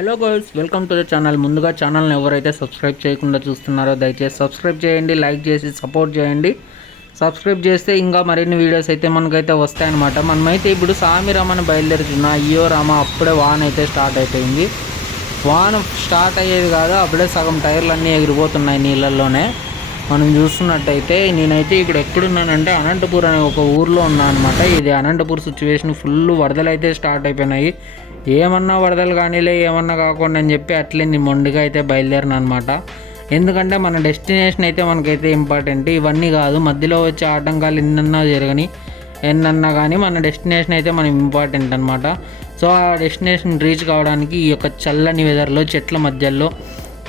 Hello girls, welcome to the channel. ముందుగా ఛానల్ని ఎవరైతే సబ్స్క్రైబ్ చేయకుండా చూస్తున్నారో దయచేసి సబ్స్క్రైబ్ చేయండి, లైక్ చేసి సపోర్ట్ చేయండి. సబ్స్క్రైబ్ చేస్తే ఇంకా మరిన్ని వీడియోస్ అయితే మనకైతే వస్తాయన్నమాట. మనమైతే ఇప్పుడు సామిరామని బయలుదేరుతున్నా. అయ్యో రామ, అప్పుడే వాన్ అయితే స్టార్ట్ అయిపోయింది. వాన్ స్టార్ట్ అయ్యేది కాదు, అప్పుడే సగం టైర్లు ఎగిరిపోతున్నాయి నీళ్ళల్లోనే. మనం చూస్తున్నట్టయితే నేనైతే ఇక్కడ ఎక్కడున్నానంటే అనంతపూర్ అనే ఒక ఊర్లో ఉన్నాను అనమాట. ఇది అనంతపూర్ సిచ్యువేషన్, ఫుల్ వరదలు అయితే స్టార్ట్ అయిపోయినాయి. ఏమన్నా వరదలు కానీలే, ఏమన్నా కాకుండా అని చెప్పి అట్లే నేను మొండిగా అయితే బయలుదేరిన అనమాట. ఎందుకంటే మన డెస్టినేషన్ అయితే మనకైతే ఇంపార్టెంట్, ఇవన్నీ కాదు. మధ్యలో వచ్చే ఆటంకాలు ఎన్నన్నా జరగని ఎన్నన్నా కానీ మన డెస్టినేషన్ అయితే మనకి ఇంపార్టెంట్ అనమాట. సో ఆ డెస్టినేషన్ రీచ్ కావడానికి ఈ యొక్క చల్లని వెదర్లో, చెట్ల మధ్యలో,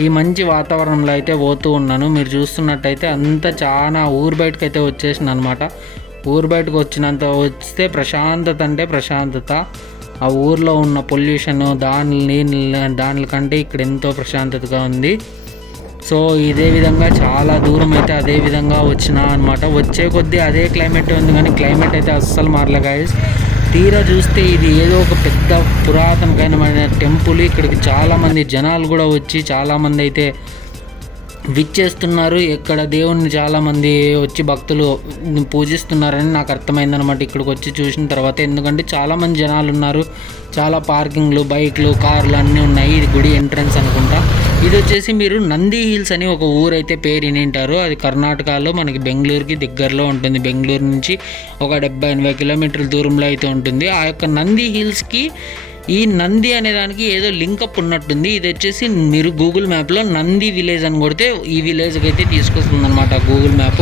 ఈ మంచి వాతావరణంలో అయితే పోతూ ఉన్నాను. మీరు చూస్తున్నట్టయితే అంతా చాలా ఊరు బయటకు అయితే వచ్చేసిన అనమాట. ఊరు బయటకు వచ్చినంత వస్తే ప్రశాంతత అంటే ప్రశాంతత. ఆ ఊర్లో ఉన్న పొల్యూషన్ దాని కంటే ఇక్కడ ఎంతో ప్రశాంతతగా ఉంది. సో ఇదే విధంగా చాలా దూరం అయితే అదే విధంగా వచ్చినా అనమాట. వచ్చే కొద్దీ అదే క్లైమేట్ ఉంది, కానీ క్లైమేట్ అయితే అస్సలు మారలే గాయస్. తీరా చూస్తే ఇది ఏదో ఒక పెద్ద పురాతనమైన టెంపుల్. ఇక్కడికి చాలామంది జనాలు కూడా వచ్చి చాలామంది అయితే విచ్చేస్తున్నారు. ఇక్కడ దేవుణ్ణి చాలామంది వచ్చి భక్తులు పూజిస్తున్నారని నాకు అర్థమైందనమాట ఇక్కడికి వచ్చి చూసిన తర్వాత. ఎందుకంటే చాలామంది జనాలు ఉన్నారు, చాలా పార్కింగ్లు, బైక్లు, కార్లు అన్నీ ఉన్నాయి. ఇది గుడి ఎంట్రన్స్ అనుకుంటా. ఇది వచ్చేసి మీరు నంది హిల్స్ అని ఒక ఊరైతే పేరు వినింటారు. అది కర్ణాటకలో మనకి బెంగళూరుకి దగ్గరలో ఉంటుంది. బెంగళూరు నుంచి ఒక 70-80 కిలోమీటర్ల దూరంలో అయితే ఉంటుంది. ఆ యొక్క నంది హిల్స్కి ఈ నంది అనే దానికి ఏదో లింకప్ ఉన్నట్టుంది. ఇది వచ్చేసి మీరు గూగుల్ మ్యాప్లో నంది విలేజ్ అని కొడితే ఈ విలేజ్కి అయితే తీసుకొస్తుంది అనమాట గూగుల్ మ్యాప్.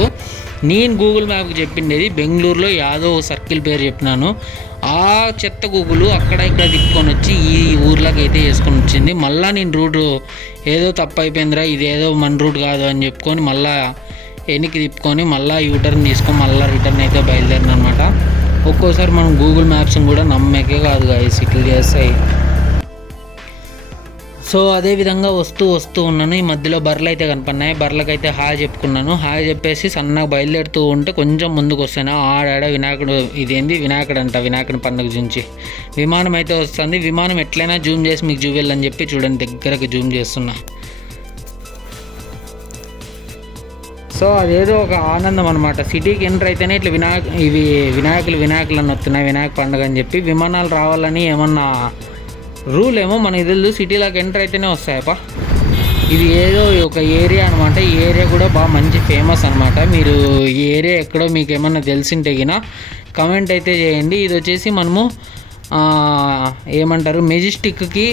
నేను గూగుల్ మ్యాప్కి చెప్పిండేది బెంగళూరులో యాదో సర్కిల్ పేరు చెప్పినాను. ఆ చెత్త గూగుల్ అక్కడ ఇక్కడ తిప్పుకొని వచ్చి ఈ ఊర్లోకి అయితే వేసుకొని వచ్చింది. మళ్ళీ నేను రూటు ఏదో తప్పు అయిపోయిందిరా, ఇదేదో మన రూట్ కాదు అని చెప్పుకొని మళ్ళీ వెనక్కి తిప్పుకొని మళ్ళీ యూటర్న్ తీసుకొని మళ్ళీ రిటర్న్ అయితే బయలుదేరిన అనమాట. ఒక్కోసారి మనం గూగుల్ మ్యాప్స్ని కూడా నమ్మకే కాదు గాయస్, ఇట్లా చేస్తాయి. సో అదేవిధంగా వస్తూ ఉన్నాను. ఈ మధ్యలో బర్రెలు అయితే కనపడినాయి. బర్రెలకైతే హాయ్ చెప్పుకున్నాను. హాయ్ చెప్పేసి సన్నగా బయలుదేరుతూ ఉంటే కొంచెం ముందుకు వస్తాను. ఆడాడ వినాయకుడు, ఇదేంది వినాయకుడు అంట, వినాయకుడి పండుగ నుంచి విమానం అయితే వస్తుంది. విమానం ఎట్లయినా జూమ్ చేసి మీకు చూపెళ్ళని చెప్పి చూడండి, దగ్గరకు జూమ్ చేస్తున్నా. సో అదేదో ఒక ఆనందం అనమాట. సిటీకి ఎంటర్ అయితేనే ఇట్లా వినాయకులు అని వస్తున్నాయి, వినాయక పండుగ అని చెప్పి. విమానాలు రావాలని ఏమన్నా రూల్ ఏమో మనకి తెలుసు, సిటీలోకి ఎంటర్ అయితేనే వస్తాయప్ప. ఇది ఏదో ఒక ఏరియా అనమాట. ఈ ఏరియా కూడా బాగా మంచి ఫేమస్ అనమాట. మీరు ఈ ఏరియా ఎక్కడో మీకు ఏమన్నా తెలిసింటే గిన కమెంట్ అయితే చేయండి. ఇది వచ్చేసి మనము ఏమంటారు, మెజెస్టిక్కి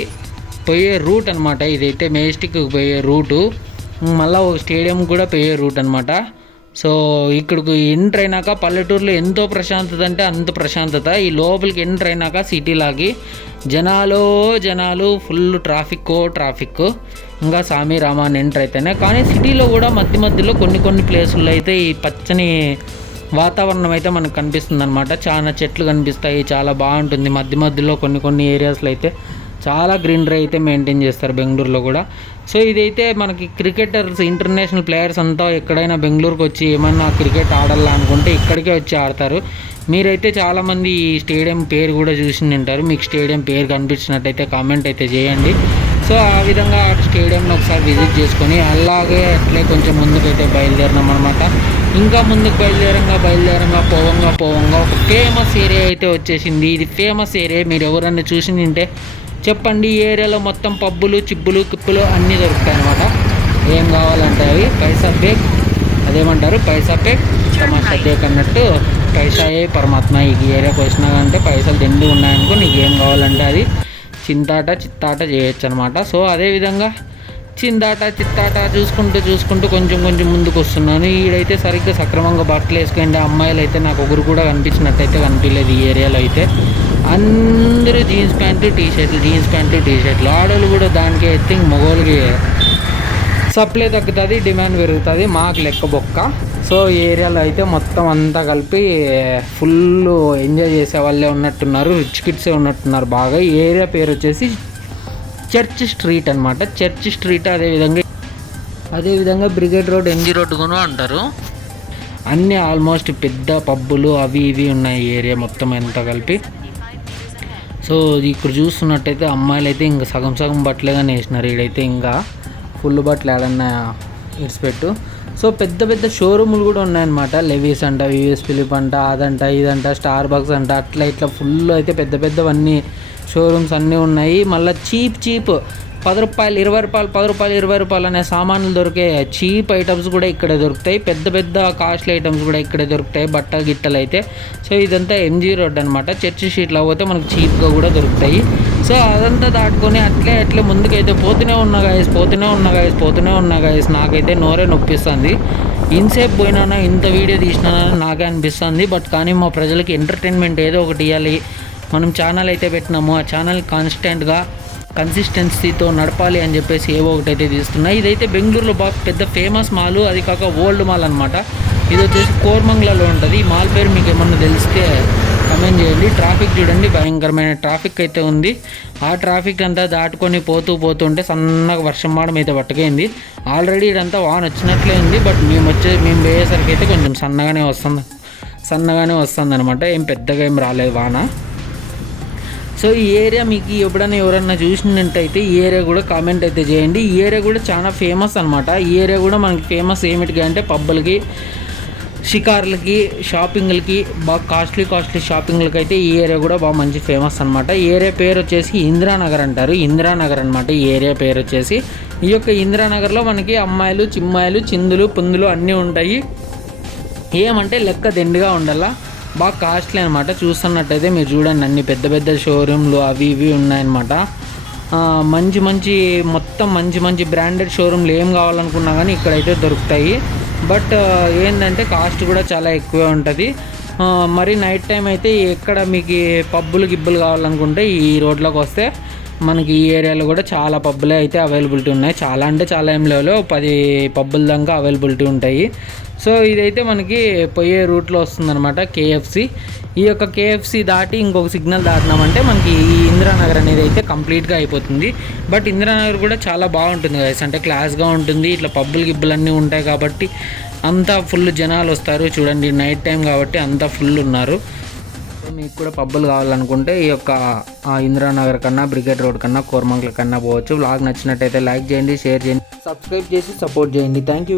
పోయే రూట్ అనమాట. ఇదైతే మెజెస్టిక్కి పోయే రూటు, మళ్ళీ ఒక స్టేడియం కూడా పోయే రూట్ అనమాట. సో ఇక్కడికి ఎంటర్ అయినాక పల్లెటూరులో ఎంతో ప్రశాంతత అంటే అంత ప్రశాంతత. ఈ లోపలికి ఎంటర్ అయినాక సిటీలాగి జనాలు ఫుల్ ట్రాఫిక్. ఇంకా సామి రామాన్ని ఎంటర్ అయితేనే. కానీ సిటీలో కూడా మధ్యలో కొన్ని ప్లేసుల్లో అయితే ఈ పచ్చని వాతావరణం అయితే మనకు కనిపిస్తుంది అనమాట. చాలా చెట్లు కనిపిస్తాయి, చాలా బాగుంటుంది. మధ్యలో కొన్ని ఏరియాస్లో అయితే చాలా గ్రీనరీ అయితే మెయింటైన్ చేస్తారు బెంగళూరులో కూడా. సో ఇదైతే మనకి క్రికెటర్స్, ఇంటర్నేషనల్ ప్లేయర్స్ అంతా ఎక్కడైనా బెంగళూరుకి వచ్చి ఏమన్నా క్రికెట్ ఆడాలా అనుకుంటే ఇక్కడికే వచ్చి ఆడతారు. మీరైతే చాలామంది ఈ స్టేడియం పేరు కూడా చూసి ఉంటారు. మీకు స్టేడియం పేరు కనిపించినట్టయితే కామెంట్ అయితే చేయండి. సో ఆ విధంగా స్టేడియంలో ఒకసారి విజిట్ చేసుకొని అలాగే అట్లే కొంచెం ముందుకైతే బయలుదేరినాం అనమాట. ఇంకా ముందుకు బయలుదేరంగా పోవంగా ఒక ఫేమస్ ఏరియా అయితే వచ్చేసింది. ఇది ఫేమస్ ఏరియా, మీరు ఎవరన్నా చూసి తింటే చెప్పండి. ఈ ఏరియాలో మొత్తం పబ్బులు, చిబ్బులు, కిప్పులు అన్నీ దొరుకుతాయి అనమాట. ఏం కావాలంటే అవి పైసా బేక్, అదేమంటారు పైసా బేక్ తమాషా బేక్ అన్నట్టు. పైసాయే పరమాత్మ. ఈ ఏరియాకి వచ్చినా అంటే పైసలు దండి ఉన్నాయనుకో, నీకు ఏం కావాలంటే అది చిత్తాట చేయొచ్చు అనమాట. సో అదేవిధంగా చిత్తాట చూసుకుంటూ కొంచెం ముందుకు వస్తున్నాను. ఈడైతే సరిగ్గా సక్రమంగా బట్టలు వేసుకోండి. అమ్మాయిలు అయితే నాకు ఒకరు కూడా కనిపించినట్టయితే కనిపించలేదు ఈ ఏరియాలో అయితే. అందరూ జీన్స్ ప్యాంట్లు టీ షర్ట్లు. ఆడవాళ్ళు కూడా దానికి ఐ థింక్ మగవాళ్ళకి సప్లై తగ్గుతుంది, డిమాండ్ పెరుగుతుంది, మాకు లెక్క బొక్క. సో ఈ ఏరియాలో అయితే మొత్తం అంతా కలిపి ఫుల్ ఎంజాయ్ చేసే వాళ్ళే ఉన్నట్టున్నారు, రిచ్ కిడ్సే ఉన్నట్టున్నారు బాగా. ఈ ఏరియా పేరు వచ్చేసి చర్చ్ స్ట్రీట్ అనమాట. చర్చ్ స్ట్రీట్ అదేవిధంగా బ్రిగేడ్ రోడ్, ఎంజీ రోడ్ కూడా అంటారు. అన్నీ ఆల్మోస్ట్ పెద్ద పబ్బులు అవి ఇవి ఉన్నాయి ఈ ఏరియా మొత్తం అంతా కలిపి. సో ఇక్కడ చూస్తున్నట్టయితే అమ్మాయిలు అయితే ఇంకా సగం సగం బట్టలేగానే వేసినారు. ఈడైతే ఇంకా ఫుల్ బట్టలు ఏడన్నా ఇడిచిపెట్టు. సో పెద్ద పెద్ద షోరూములు కూడా ఉన్నాయన్నమాట. లెవీస్ అంట, యూఎస్ ఫిలిప్ అంట, అదంట ఇదంట, స్టార్ బక్స్ అంట, అట్లా ఇట్లా ఫుల్ అయితే పెద్ద పెద్దవన్నీ షోరూమ్స్ అన్నీ ఉన్నాయి. మళ్ళీ చీప్ 10 రూపాయలు 20 రూపాయలు 10 రూపాయలు 20 రూపాయలు అనే సామాన్లు దొరికే చీప్ ఐటమ్స్ కూడా ఇక్కడే దొరుకుతాయి. పెద్ద పెద్ద కాస్ట్లీ ఐటమ్స్ కూడా ఇక్కడే దొరుకుతాయి, బట్టలు గిట్టలు అయితే. సో ఇదంతా ఎంజీ రోడ్ అనమాట. చర్చి స్ట్రీట్లో పోతే మనకు చీప్గా కూడా దొరుకుతాయి. సో అదంతా దాటుకొని అట్లే ముందుకైతే పోతూనే ఉన్నా గాయస్ నాకైతే నోరే నొప్పిస్తుంది. ఇన్సేపు పోయినానా, ఇంత వీడియో తీసినానా నాకే అనిపిస్తుంది. బట్ కానీ మా ప్రజలకి ఎంటర్టైన్మెంట్ ఏదో ఒకటి ఇవ్వాలి. మనం ఛానల్ అయితే పెట్టినాము, ఆ ఛానల్ కన్సిస్టెన్సీతో నడపాలి అని చెప్పేసి ఏవో ఒకటైతే తీస్తున్నాయి. ఇదైతే బెంగళూరులో బాగా పెద్ద ఫేమస్ మాల్, అది కాక ఓల్డ్ మాల్ అనమాట. ఇది వచ్చేసి కోర్మంగ్లలో ఉంటుంది. ఈ మాల్ పేరు మీకు ఏమన్నా తెలిస్తే కమెంట్ చేయండి. ట్రాఫిక్ చూడండి, భయంకరమైన ట్రాఫిక్ అయితే ఉంది. ఆ ట్రాఫిక్ అంతా దాటుకొని పోతూ ఉంటే సన్నగా వర్షం మాడం అయితే పట్టుకైంది. ఆల్రెడీ ఇదంతా వాన వచ్చినట్లే ఉంది. బట్ మేము పోయేసరికి అయితే కొంచెం సన్నగానే వస్తుంది అనమాట. ఏం పెద్దగా ఏం రాలేదు వాన. సో ఈ ఏరియా మీకు ఎప్పుడైనా ఎవరన్నా చూసినట్టయితే ఈ ఏరియా కూడా కామెంట్ అయితే చేయండి. ఈ ఏరియా కూడా చాలా ఫేమస్ అనమాట. ఈ ఏరియా కూడా మనకి ఫేమస్ ఏమిటికి అంటే పబ్బులకి, షికార్లకి, షాపింగ్లకి, బాగా కాస్ట్లీ షాపింగ్లకి అయితే ఈ ఏరియా కూడా బాగా మంచి ఫేమస్ అనమాట. ఈ ఏరియా పేరు వచ్చేసి ఇందిరానగర్ అంటారు. ఇందిరానగర్ అనమాట ఈ ఏరియా పేరు వచ్చేసి. ఈ యొక్క ఇందిరానగర్లో మనకి అమ్మాయిలు, చిమ్మాయిలు, చిందులు, పుందులు అన్నీ ఉంటాయి. ఏమంటే లెక్క దిండుగా ఉండాలా, బాగా కాస్ట్లీ అనమాట. చూస్తున్నట్టయితే మీరు చూడండి, అన్ని పెద్ద పెద్ద షోరూమ్లు అవి ఇవి ఉన్నాయన్నమాట. మంచి బ్రాండెడ్ షోరూమ్లు ఏం కావాలనుకున్నా కానీ ఇక్కడైతే దొరుకుతాయి. బట్ ఏంటంటే కాస్ట్ కూడా చాలా ఎక్కువే ఉంటుంది. మరి నైట్ టైం అయితే ఎక్కడ మీకు పబ్బులు గిబ్బులు కావాలనుకుంటే ఈ రోడ్లోకి వస్తే మనకి ఈ ఏరియాలో కూడా చాలా పబ్బులే అయితే అవైలబిలిటీ ఉన్నాయి. చాలా అంటే చాలా ఏం లేవు, 10 పబ్బుల దాకా అవైలబిలిటీ ఉంటాయి. సో ఇదైతే మనకి పోయే రూట్లో వస్తుందన్నమాట కేఎఫ్సి. ఈ యొక్క కేఎఫ్సి దాటి ఇంకొక సిగ్నల్ దాటినామంటే మనకి ఈ ఇందిరానగర్ అనేది అయితే కంప్లీట్గా అయిపోతుంది. బట్ ఇందిరానగర్ కూడా చాలా బాగుంటుంది గైస్, అంటే క్లాస్గా ఉంటుంది. ఇట్లా పబ్బులు గిబ్బులు అన్నీ ఉంటాయి కాబట్టి అంతా ఫుల్ జనాలు వస్తారు. చూడండి నైట్ టైం కాబట్టి అంతా ఫుల్ ఉన్నారు. సో మీకు కూడా పబ్బులు కావాలనుకుంటే ఈ యొక్క ఇందిరానగర్ కన్నా, బ్రిగేడ్ రోడ్ కన్నా, కోరమంగళ కన్నా పోవచ్చు. వ్లాగ్ నచ్చినట్టయితే లైక్ చేయండి, షేర్ చేయండి, సబ్స్క్రైబ్ చేసి సపోర్ట్ చేయండి. Thank you.